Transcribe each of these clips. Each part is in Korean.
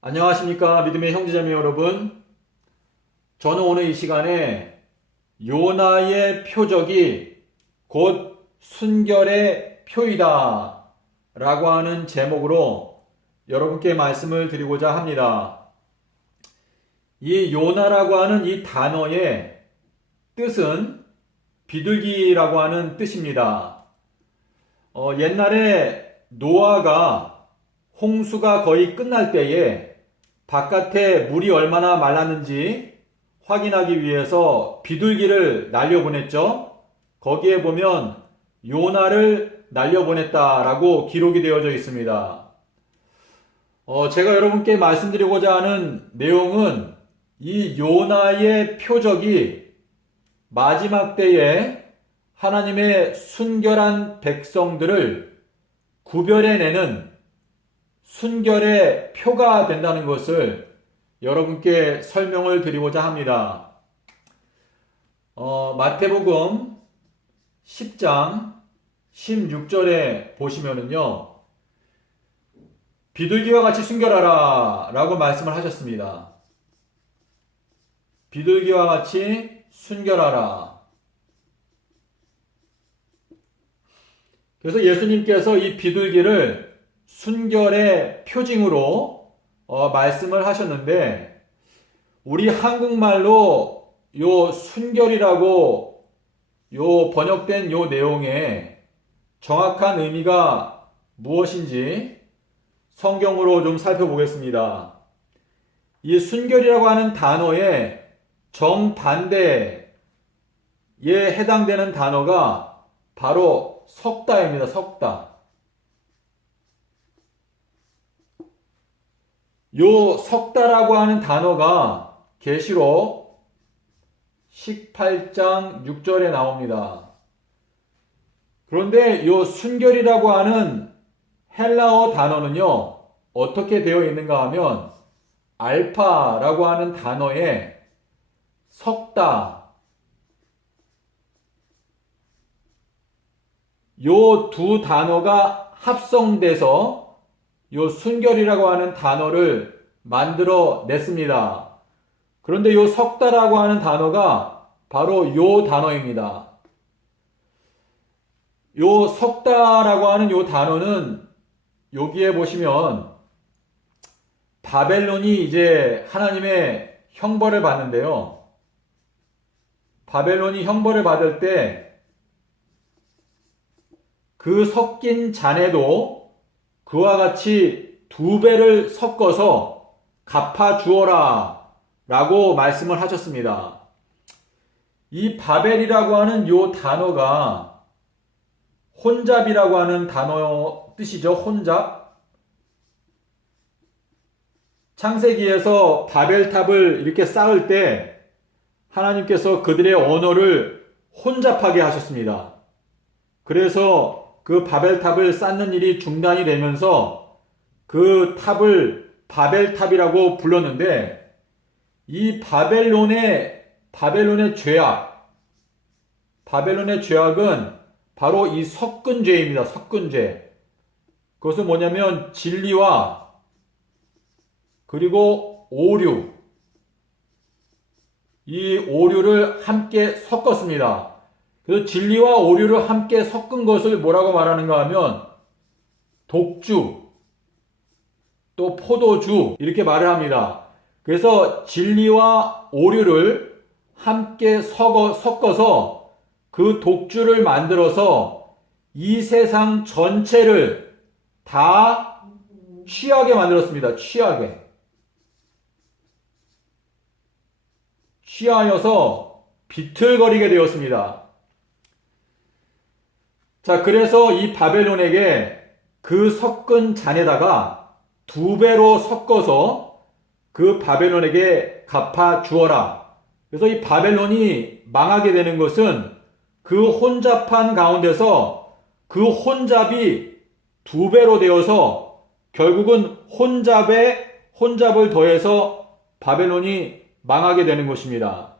안녕하십니까 믿음의 형제자매 여러분. 저는 오늘 이 시간에 요나의 표적이 곧 순결의 표이다 라고 하는 제목으로 여러분께 말씀을 드리고자 합니다. 이 요나라고 하는 이 단어의 뜻은 비둘기라고 하는 뜻입니다. 옛날에 노아가 홍수가 거의 끝날 때에 바깥에 물이 얼마나 말랐는지 확인하기 위해서 비둘기를 날려보냈죠. 거기에 보면 요나를 날려보냈다라고 기록이 되어져 있습니다. 제가 여러분께 말씀드리고자 하는 내용은 이 요나의 표적이 마지막 때에 하나님의 순결한 백성들을 구별해내는 순결의 표가 된다는 것을 여러분께 설명을 드리고자 합니다. 마태복음 10장 16절에 보시면은요, 비둘기와 같이 순결하라 라고 말씀을 하셨습니다. 비둘기와 같이 순결하라. 그래서 예수님께서 이 비둘기를 순결의 표징으로 말씀을 하셨는데, 우리 한국말로 요 순결이라고 요 번역된 요 내용의 정확한 의미가 무엇인지 성경으로 좀 살펴보겠습니다. 이 순결이라고 하는 단어의 정반대에 해당되는 단어가 바로 석다입니다. 석다. 요 석다라고 하는 단어가 계시록 18장 6절에 나옵니다. 그런데 요 순결이라고 하는 헬라어 단어는요, 어떻게 되어 있는가 하면 알파라고 하는 단어에 석다, 요 두 단어가 합성돼서 요 순결이라고 하는 단어를 만들어 냈습니다. 그런데 요 석다라고 하는 단어가 바로 요 단어입니다. 요 석다라고 하는 요 단어는 여기에 보시면 바벨론이 이제 하나님의 형벌을 받는데요. 바벨론이 형벌을 받을 때 그 섞인 잔에도 그와 같이 2배를 섞어서 갚아 주어라 라고 말씀을 하셨습니다. 이 바벨이라고 하는 요 단어가 혼잡이라고 하는 단어 뜻이죠. 혼잡. 창세기에서 바벨탑을 이렇게 쌓을 때 하나님께서 그들의 언어를 혼잡하게 하셨습니다. 그래서 그 바벨탑을 쌓는 일이 중단이 되면서 그 탑을 바벨탑이라고 불렀는데, 이 바벨론의 죄악은 바로 이 섞은 죄입니다. 섞은 죄. 그것은 뭐냐면 진리와 그리고 오류, 이 오류를 함께 섞었습니다. 그래서 진리와 오류를 함께 섞은 것을 뭐라고 말하는가 하면 독주, 또 포도주 이렇게 말을 합니다. 그래서 진리와 오류를 함께 섞어서 그 독주를 만들어서 이 세상 전체를 다 취하게 만들었습니다. 취하여서 비틀거리게 되었습니다. 자, 그래서 이 바벨론에게 그 섞은 잔에다가 2배로 섞어서 그 바벨론에게 갚아 주어라. 그래서 이 바벨론이 망하게 되는 것은 그 혼잡한 가운데서 그 혼잡이 2배로 되어서 결국은 혼잡을 더해서 바벨론이 망하게 되는 것입니다.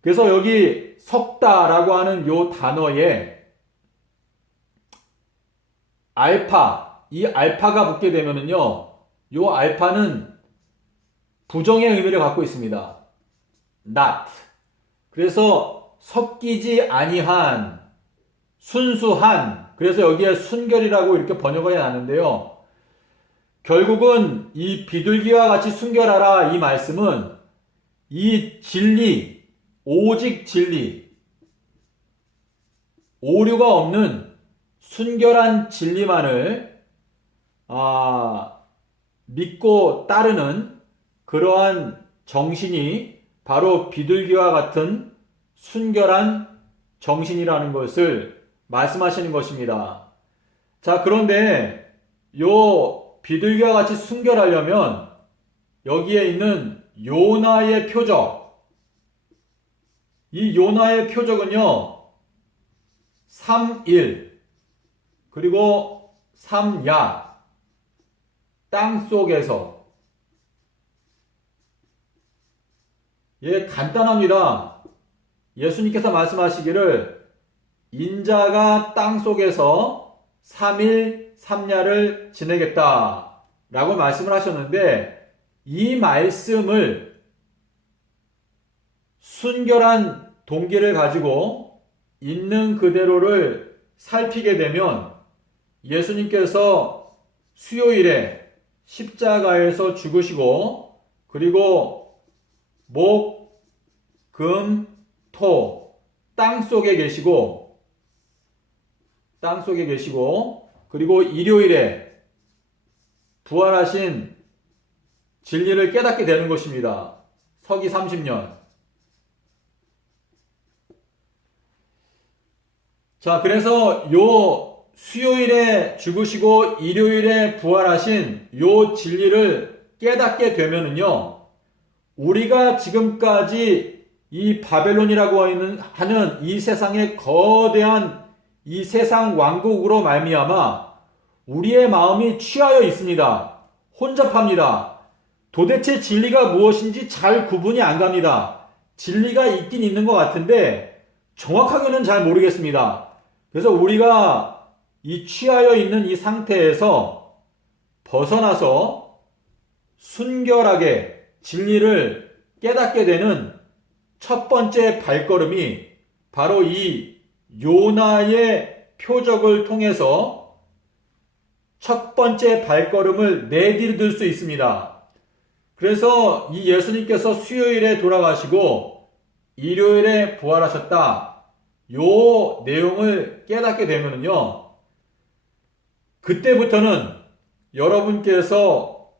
그래서 여기 석다라고 하는 요 단어에 알파, 이 알파가 붙게 되면은요, 요 알파는 부정의 의미를 갖고 있습니다. not. 그래서 섞이지 아니한, 순수한, 그래서 여기에 순결이라고 이렇게 번역을 해놨는데요. 결국은 이 비둘기와 같이 순결하라 이 말씀은 이 진리, 오직 진리, 오류가 없는 순결한 진리만을 믿고 따르는 그러한 정신이 바로 비둘기와 같은 순결한 정신이라는 것을 말씀하시는 것입니다. 자, 그런데 요 비둘기와 같이 순결하려면 여기에 있는 요나의 표적, 이 요나의 표적은요 3일 그리고 3야, 땅속에서. 예, 간단합니다. 예수님께서 말씀하시기를 인자가 땅속에서 3일 3야를 지내겠다 라고 말씀을 하셨는데, 이 말씀을 순결한 동기를 가지고 있는 그대로를 살피게 되면 예수님께서 수요일에 십자가에서 죽으시고, 그리고 목, 금, 토, 땅속에 계시고, 그리고 일요일에 부활하신 진리를 깨닫게 되는 것입니다. 서기 30년. 자, 그래서 요 수요일에 죽으시고 일요일에 부활하신 요 진리를 깨닫게 되면은요, 우리가 지금까지 이 바벨론이라고 하는 이 세상의 거대한 이 세상 왕국으로 말미암아 우리의 마음이 취하여 있습니다. 혼잡합니다. 도대체 진리가 무엇인지 잘 구분이 안 갑니다. 진리가 있긴 있는 것 같은데 정확하게는 잘 모르겠습니다. 그래서 우리가 이 취하여 있는 이 상태에서 벗어나서 순결하게 진리를 깨닫게 되는 첫 번째 발걸음이 바로 이 요나의 표적을 통해서 첫 번째 발걸음을 내디딜 수 있습니다. 그래서 이 예수님께서 수요일에 돌아가시고 일요일에 부활하셨다, 요 내용을 깨닫게 되면은요, 그때부터는 여러분께서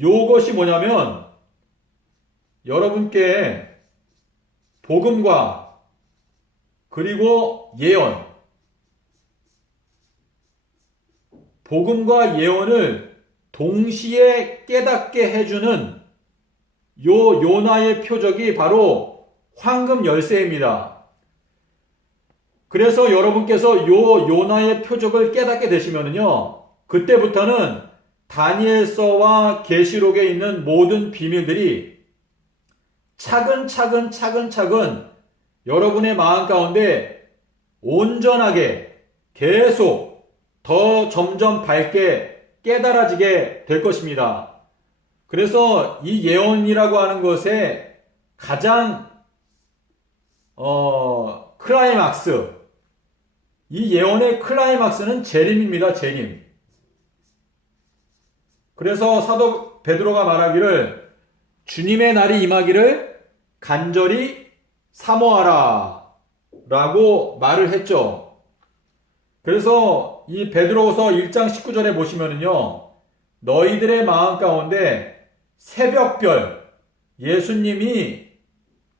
요것이 뭐냐면 여러분께 복음과 그리고 예언, 복음과 예언을 동시에 깨닫게 해주는 요 요나의 표적이 바로 황금 열쇠입니다. 그래서 여러분께서 요 요나의 표적을 깨닫게 되시면은요, 그때부터는 다니엘서와 계시록에 있는 모든 비밀들이 차근차근 여러분의 마음 가운데 온전하게 계속 더 점점 밝게 깨달아지게 될 것입니다. 그래서 이 예언이라고 하는 것의 가장 클라이막스, 이 예언의 클라이막스는 재림입니다. 재림. 그래서 사도 베드로가 말하기를 주님의 날이 임하기를 간절히 사모하라 라고 말을 했죠. 그래서 이 베드로후서 1장 19절에 보시면은요, 너희들의 마음 가운데 새벽별 예수님이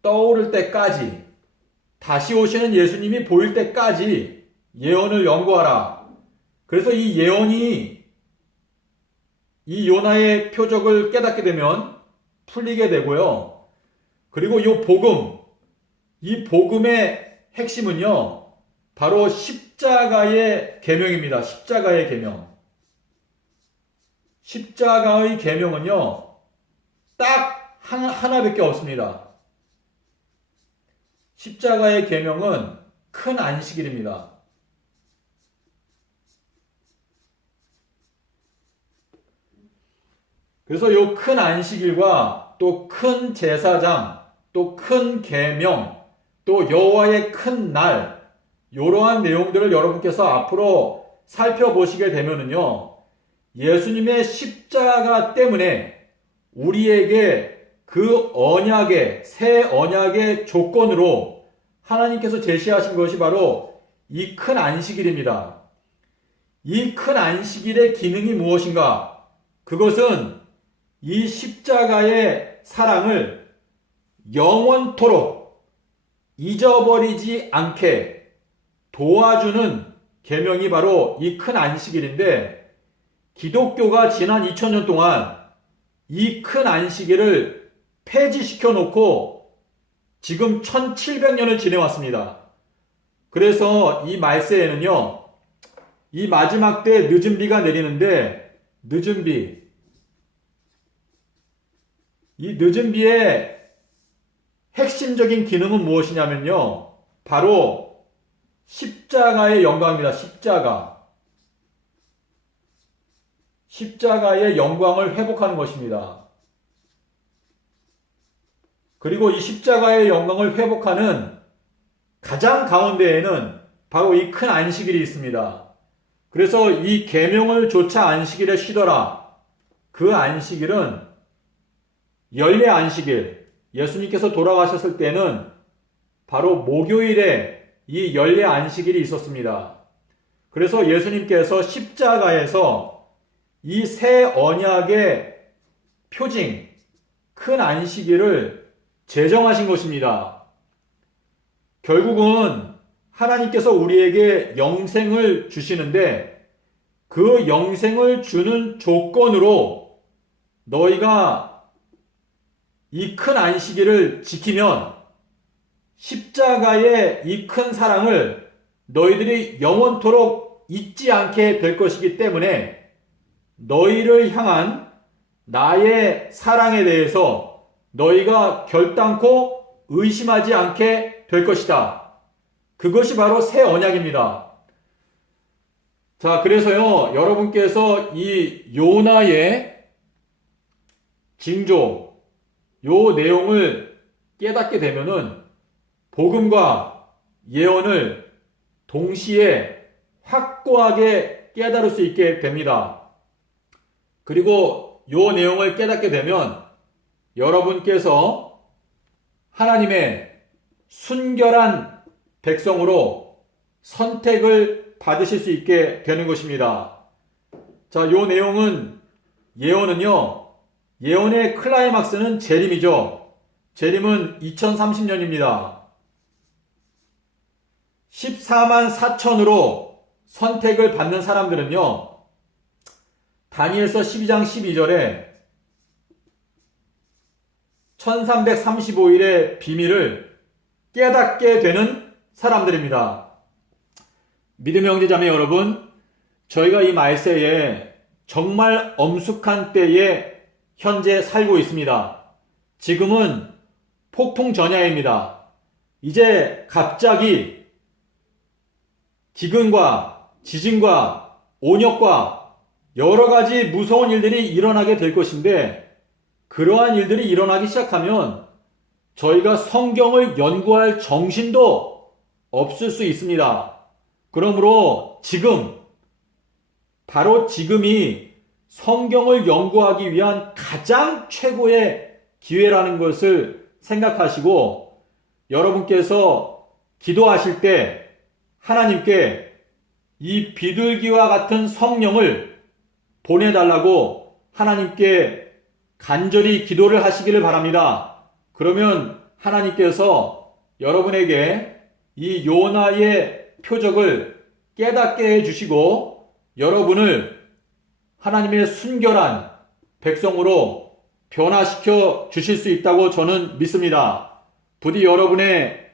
떠오를 때까지, 다시 오시는 예수님이 보일 때까지 예언을 연구하라. 그래서 이 예언이 이 요나의 표적을 깨닫게 되면 풀리게 되고요. 그리고 이 복음, 이 복음의 핵심은요, 바로 십자가의 계명입니다. 십자가의 계명. 십자가의 계명은요, 딱 하나밖에 없습니다. 십자가의 계명은 큰 안식일입니다. 그래서 요 큰 안식일과 또 큰 제사장, 또 큰 계명, 또 여호와의 큰 날, 이러한 내용들을 여러분께서 앞으로 살펴보시게 되면은요, 예수님의 십자가 때문에 우리에게 그 언약의, 새 언약의 조건으로 하나님께서 제시하신 것이 바로 이 큰 안식일입니다. 이 큰 안식일의 기능이 무엇인가? 그것은 이 십자가의 사랑을 영원토록 잊어버리지 않게 도와주는 계명이 바로 이 큰 안식일인데, 기독교가 지난 2000년 동안 이 큰 안식일을 폐지시켜 놓고 지금 1700년을 지내왔습니다. 그래서 이 말세에는요, 이 마지막 때 늦은 비가 내리는데, 늦은 비, 이 늦은 비의 핵심적인 기능은 무엇이냐면요, 바로 십자가의 영광입니다. 십자가의 영광을 회복하는 것입니다. 그리고 이 십자가의 영광을 회복하는 가장 가운데에는 바로 이 큰 안식일이 있습니다. 그래서 이 계명을 조차 안식일에 쉬더라. 그 안식일은 연례 안식일, 예수님께서 돌아가셨을 때는 바로 목요일에 이 연례 안식일이 있었습니다. 그래서 예수님께서 십자가에서 이 새 언약의 표징, 큰 안식일을 제정하신 것입니다. 결국은 하나님께서 우리에게 영생을 주시는데, 그 영생을 주는 조건으로 너희가 이 큰 안식일을 지키면 십자가의 이 큰 사랑을 너희들이 영원토록 잊지 않게 될 것이기 때문에 너희를 향한 나의 사랑에 대해서 너희가 결단코 의심하지 않게 될 것이다. 그것이 바로 새 언약입니다. 자, 그래서요, 여러분께서 이 요나의 징조, 요 내용을 깨닫게 되면은 복음과 예언을 동시에 확고하게 깨달을 수 있게 됩니다. 그리고 요 내용을 깨닫게 되면 여러분께서 하나님의 순결한 백성으로 선택을 받으실 수 있게 되는 것입니다. 자, 요 내용은, 예언은요, 예언의 클라이막스는 재림이죠. 재림은 2030년입니다. 14만 4천으로 선택을 받는 사람들은요, 다니엘서 12장 12절에 1335일의 비밀을 깨닫게 되는 사람들입니다. 믿음의 형제자매 여러분, 저희가 이 말세에 정말 엄숙한 때에 현재 살고 있습니다. 지금은 폭풍 전야입니다. 이제 갑자기 기근과 지진과 온역과 여러 가지 무서운 일들이 일어나게 될 것인데, 그러한 일들이 일어나기 시작하면 저희가 성경을 연구할 정신도 없을 수 있습니다. 그러므로 지금, 바로 지금이 성경을 연구하기 위한 가장 최고의 기회라는 것을 생각하시고, 여러분께서 기도하실 때 하나님께 이 비둘기와 같은 성령을 보내달라고 하나님께 간절히 기도를 하시기를 바랍니다. 그러면 하나님께서 여러분에게 이 요나의 표적을 깨닫게 해주시고 여러분을 하나님의 순결한 백성으로 변화시켜 주실 수 있다고 저는 믿습니다. 부디 여러분의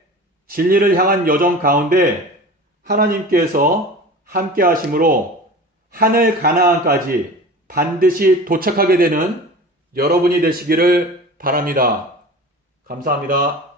진리를 향한 여정 가운데 하나님께서 함께 하심으로 하늘 가나안까지 반드시 도착하게 되는 여러분이 되시기를 바랍니다. 감사합니다.